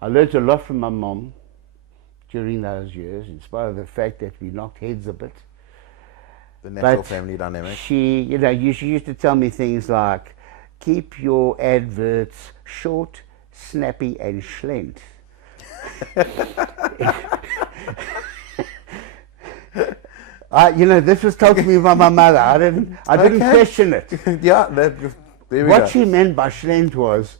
I learned a lot from my mom during those years, in spite of the fact that we knocked heads a bit. The natural But family dynamic. she used to tell me things like, keep your adverts short, snappy, and schlent. This was told to me by my mother. I didn't question it. Yeah, there we go. What she meant by schlent was,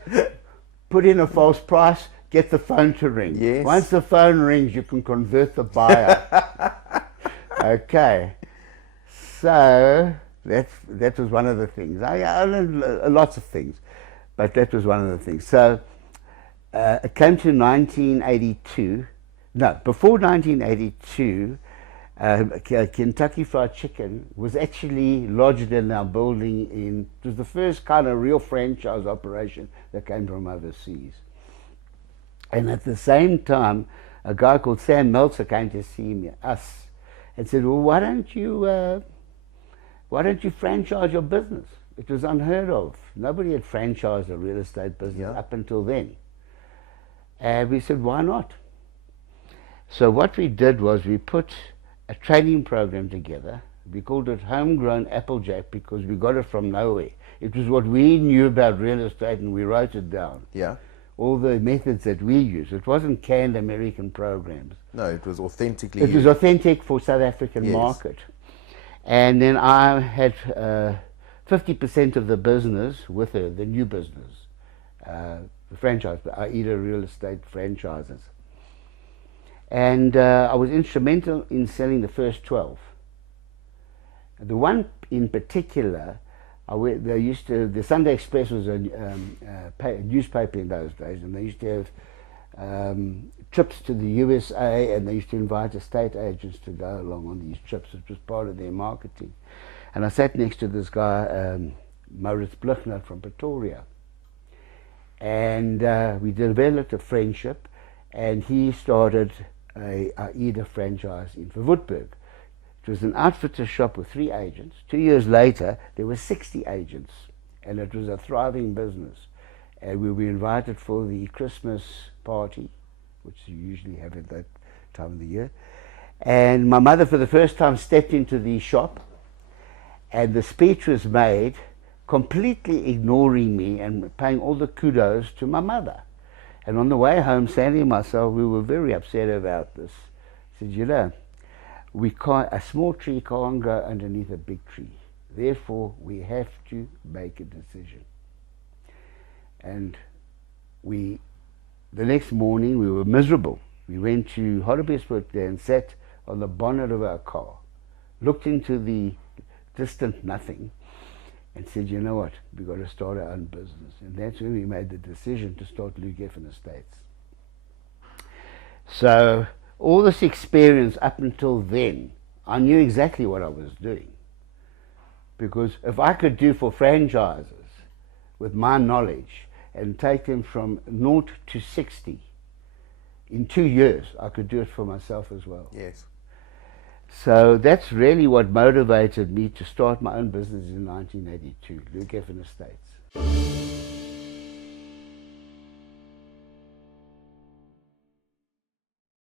put in a false price, get the phone to ring. Yes. Once the phone rings, you can convert the buyer. Okay. So that was one of the things. I learned lots of things, but that was one of the things. So it came to 1982. No, before 1982, Kentucky Fried Chicken was actually lodged in our building. It was the first kind of real franchise operation that came from overseas. And at the same time, a guy called Sam Meltzer came to see us, and said, "Well, why don't you franchise your business?" It was unheard of. Nobody had franchised a real estate business up until then. And we said, why not? So what we did was we put a training program together. We called it Homegrown Applejack because we got it from nowhere. It was what we knew about real estate, and we wrote it down. Yeah. All the methods that we use. It wasn't canned American programs. No, it was authentically It was authentic for South African market. And then I had 50% of the business with her, the new business, the franchise, AIDA Real Estate franchises. And I was instrumental in selling the first 12. The one in particular, the Sunday Express was a newspaper in those days, and they used to have trips to the USA, and they used to invite estate agents to go along on these trips. It was part of their marketing. And I sat next to this guy, Maurits Bluchner from Pretoria, and we developed a friendship, and he started a AIDA franchise in Verwoerdburg. It was an outfitter shop with 3 agents. 2 years later, there were 60 agents, and it was a thriving business. And we were invited for the Christmas party, which you usually have at that time of the year. And my mother, for the first time, stepped into the shop, and the speech was made completely ignoring me and paying all the kudos to my mother. And on the way home, Sandy and myself, we were very upset about this. I said, a small tree can't grow underneath a big tree. Therefore, we have to make a decision. And the next morning, we were miserable. We went to Hartbeespoort there and sat on the bonnet of our car, looked into the distant nothing, and said, you know what, we've got to start our own business. And that's when we made the decision to start Lou Geffen Estates. So all this experience up until then, I knew exactly what I was doing. Because if I could do for franchises with my knowledge and take them from 0 to 60 in 2 years, I could do it for myself as well. Yes. So that's really what motivated me to start my own business in 1982, Lou Geffen Estates.